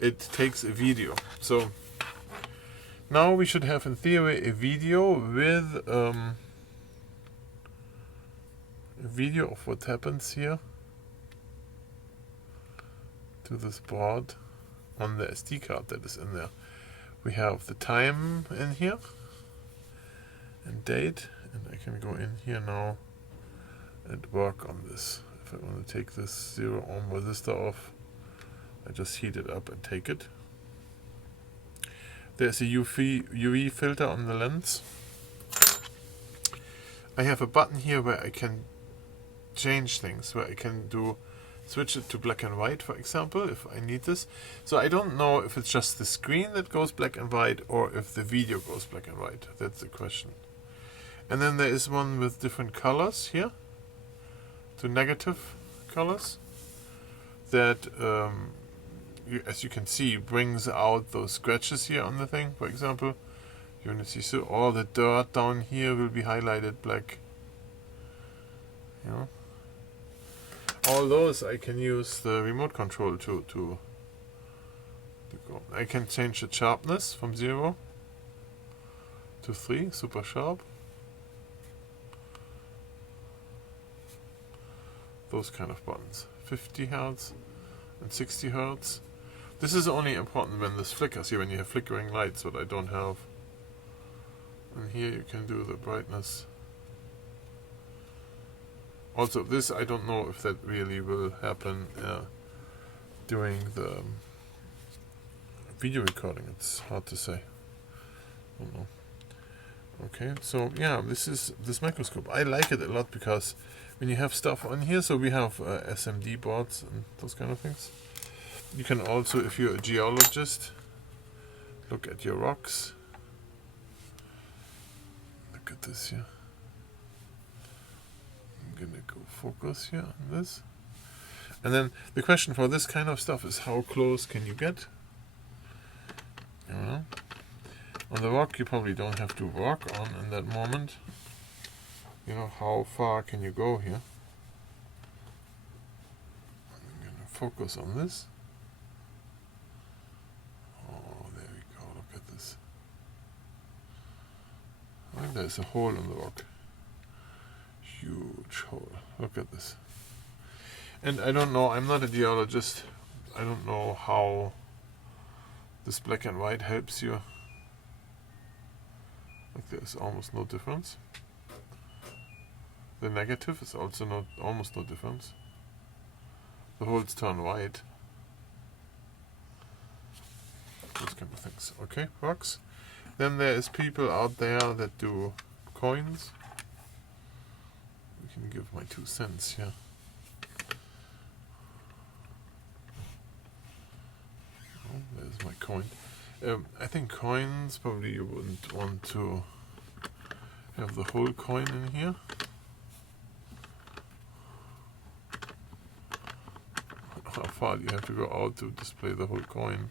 it takes a video. So now we should have, in theory, a video with a video of what happens here to this board on the SD card that is in there. We have the time in here and date, and I can go in here now and work on this. If I want to take this 0 ohm resistor off, I just heat it up and take it. There's a UV filter on the lens. I have a button here where I can change things, where I can switch it to black and white, for example, if I need this. So I don't know if it's just the screen that goes black and white or if the video goes black and white. That's the question. And then there is one with different colors here, to negative colors, that as you can see, brings out those scratches here on the thing. For example, you want to see, so all the dirt down here will be highlighted black. You know, all those I can use the remote control to go. I can change the sharpness from 0 to 3, super sharp. Those kind of buttons, 50 Hertz and 60 Hertz. This is only important when this flickers here, when you have flickering lights, what I don't have. And here you can do the brightness. Also, this I don't know if that really will happen during the video recording. It's hard to say. I don't know. Okay, so yeah, this is this microscope. I like it a lot because when you have stuff on here, so we have SMD boards and those kind of things. You can also, if you're a geologist, look at your rocks. Look at this here. I'm gonna go focus here on this. And then the question for this kind of stuff is, how close can you get? You know, on the rock you probably don't have to work on in that moment. You know, how far can you go here? I'm gonna focus on this. Oh, there we go, look at this. Oh, there's a hole in the rock. Huge hole. Look at this. And I don't know, I'm not a geologist. I don't know how this black and white helps you. Like, there's almost no difference. The negative is also almost no difference. The holes turn white. Those kind of things. Okay, works. Then there is people out there that do coins. I can give my 2 cents here. Oh, there's my coin. I think coins, probably you wouldn't want to have the whole coin in here. How far do you have to go out to display the whole coin?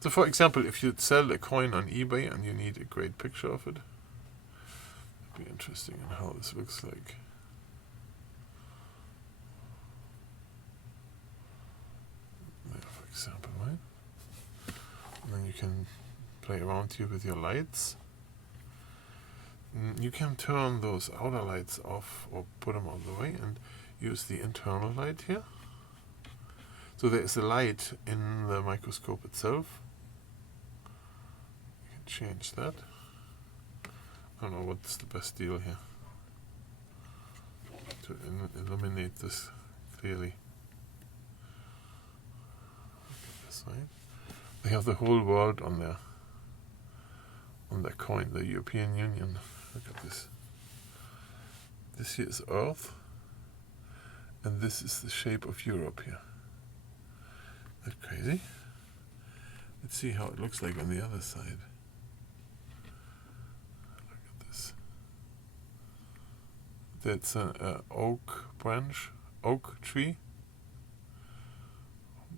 So for example, if you sell a coin on eBay and you need a great picture of it, it'd be interesting in how this looks like. There, for example, right? And then you can play around here with your lights. You can turn those outer lights off or put them out of the way and use the internal light here. So there is a light in the microscope itself. You can change that. I don't know what's the best deal here to illuminate this clearly. This way. They have the whole world on their coin, the European Union. Look at this. This here is Earth, and this is the shape of Europe here. Isn't that crazy? Let's see how it looks like on the other side. Look at this. That's an oak tree.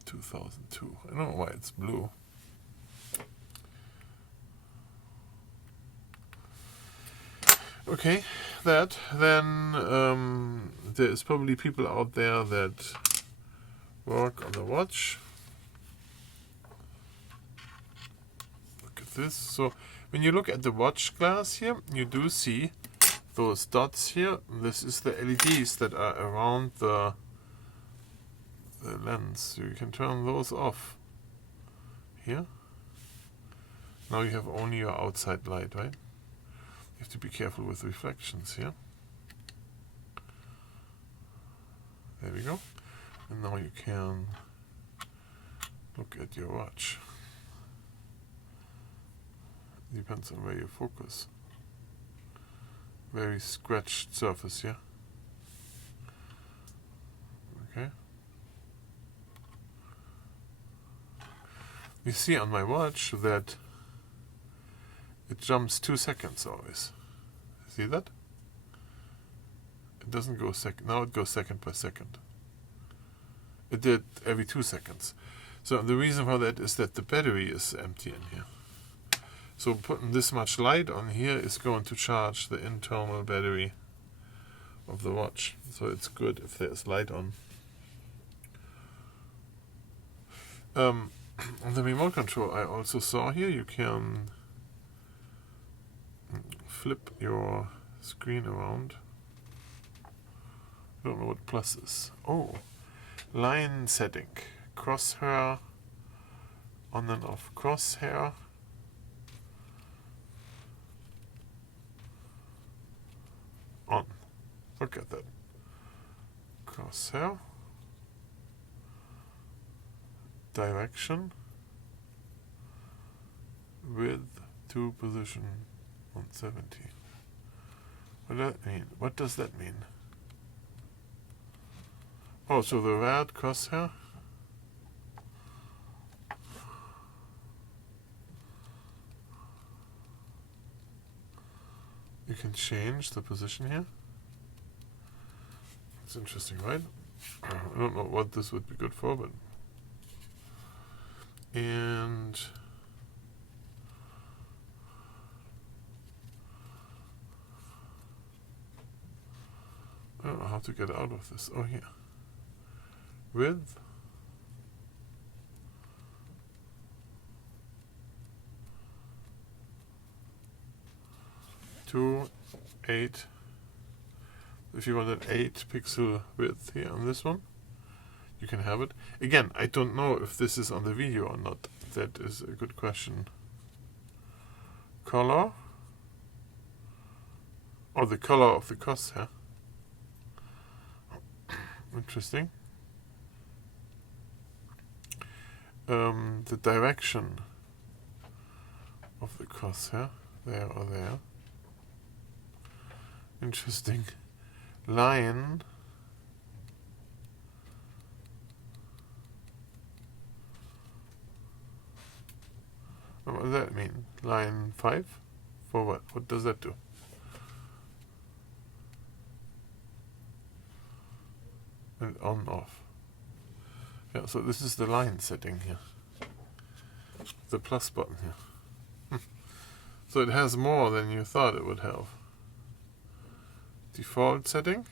2002. I don't know why it's blue. Okay, then there is probably people out there that work on the watch. Look at this. So when you look at the watch glass here, you do see those dots here. This is the LEDs that are around the lens. So you can turn those off here. Now you have only your outside light, right? You have to be careful with reflections here. There we go. And now you can look at your watch. Depends on where you focus. Very scratched surface here. Okay. You see on my watch that it jumps 2 seconds always. See that? It doesn't go second. Now it goes second by second. It did every 2 seconds. So the reason for that is that the battery is empty in here. So putting this much light on here is going to charge the internal battery of the watch. So it's good if there's light on. On the remote control I also saw here, you can flip your screen around. I don't know what plus is. Oh, line setting. Crosshair, on and off crosshair. On. Look at that. Crosshair. Direction. Width to position 170. What does that mean? What does that mean? Oh, so the red crosshair. You can change the position here. It's interesting, right? I don't know what this would be good for, but... And... I don't know how to get out of this. Oh, here. Width. To 8. If you want an 8 pixel width here on this one, you can have it. Again, I don't know if this is on the video or not. That is a good question. Color. Or the color of the crosshair. Interesting. The direction of the crosshair, there or there. Interesting. Line. What does that mean? Line 5? For what? What does that do? And on, off. Yeah, so this is the line setting here. The plus button here. So it has more than you thought it would have. Default setting.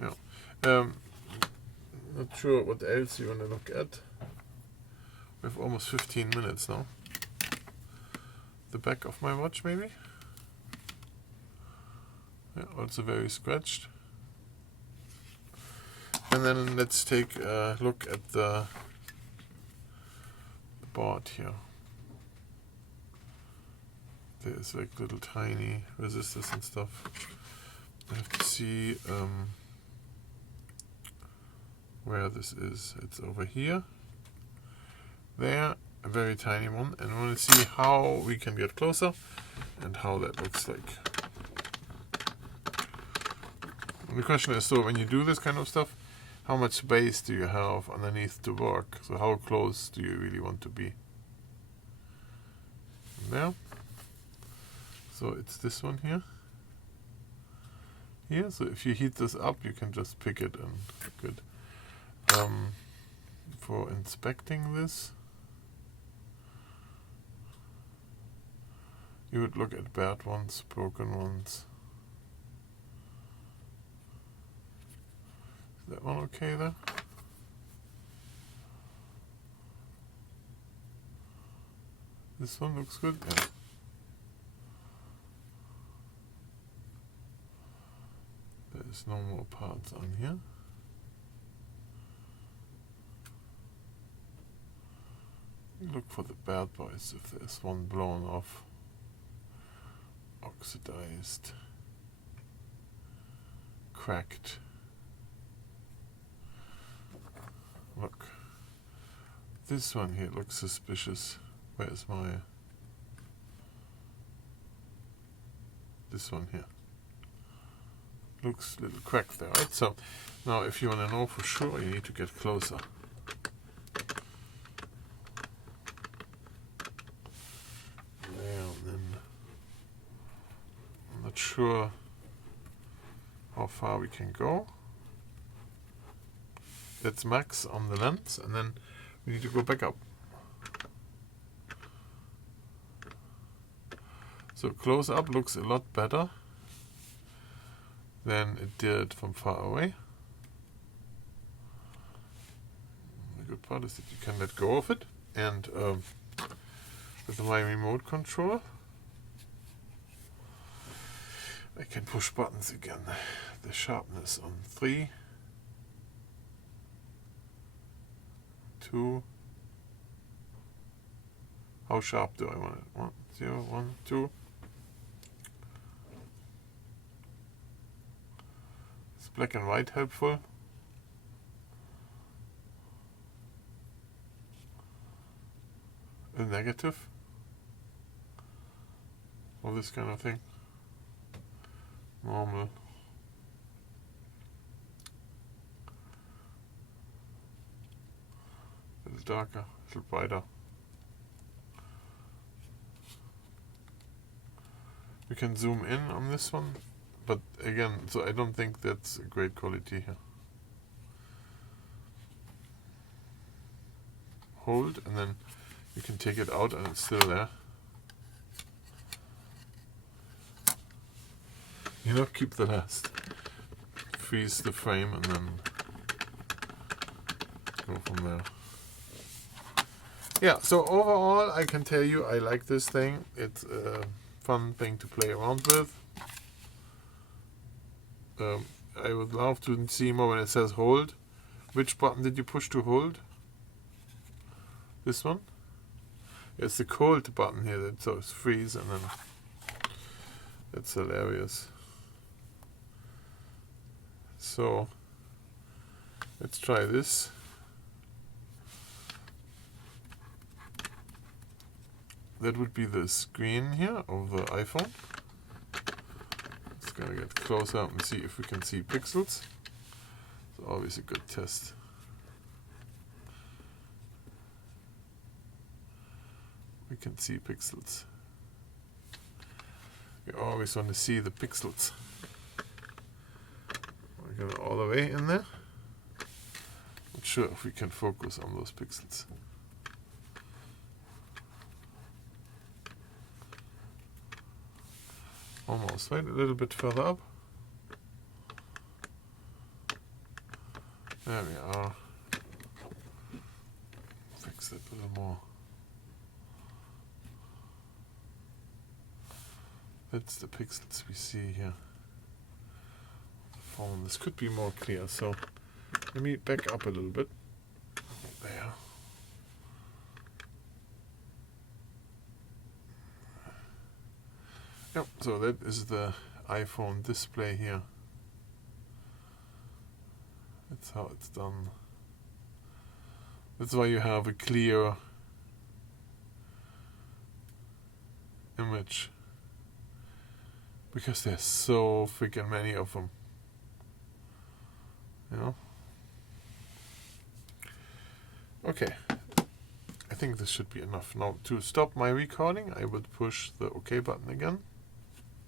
Yeah. Not sure what else you want to look at. We have almost 15 minutes now. The back of my watch, maybe? Yeah, also very scratched. And then let's take a look at the board here. There's like little tiny resistors and stuff. I have to see where this is. It's over here. There, a very tiny one. And I want to see how we can get closer and how that looks like. And the question is, so when you do this kind of stuff, how much space do you have underneath to work? So how close do you really want to be? There. So it's this one here. Here, so if you heat this up, you can just pick it and good. For inspecting this, you would look at bad ones, broken ones. that one okay there? This one looks good. Yeah. There's no more parts on here. Look for the bad boys if there's one blown off, oxidized, cracked. Look, this one here looks suspicious. Where's my... This one here. Looks a little cracked there, right? So now if you want to know for sure, you need to get closer. Not sure how far we can go. That's max on the lens, and then we need to go back up. So close up looks a lot better than it did from far away. The good part is that you can let go of it, and with my remote control I can push buttons again. The sharpness on 3, 2. How sharp do I want it? 1, 0, 1, 2. Is black and white helpful? A negative? All this kind of thing. Normal. A little darker, a little brighter. We can zoom in on this one, but again, so I don't think that's a great quality here. Hold, and then you can take it out and it's still there. You know, keep the last. Freeze the frame and then go from there. Yeah, so overall I can tell you I like this thing. It's a fun thing to play around with. I would love to see more when it says hold. Which button did you push to hold? This one? It's the cold button here that says freeze, and then that's hilarious. So let's try this. That would be the screen here of the iPhone. Just gonna get closer up and see if we can see pixels. It's always a good test. We can see pixels. You always want to see the pixels. We're going all the way in there. Not sure if we can focus on those pixels. Almost, right? A little bit further up. There we are. Fix that a little more. That's the pixels we see here. The phone. This could be more clear, so let me back up a little bit. There. Yep, so that is the iPhone display here. That's how it's done. That's why you have a clear image. Because there's so freaking many of them. You know? Okay. I think this should be enough. Now, to stop my recording, I would push the OK button again.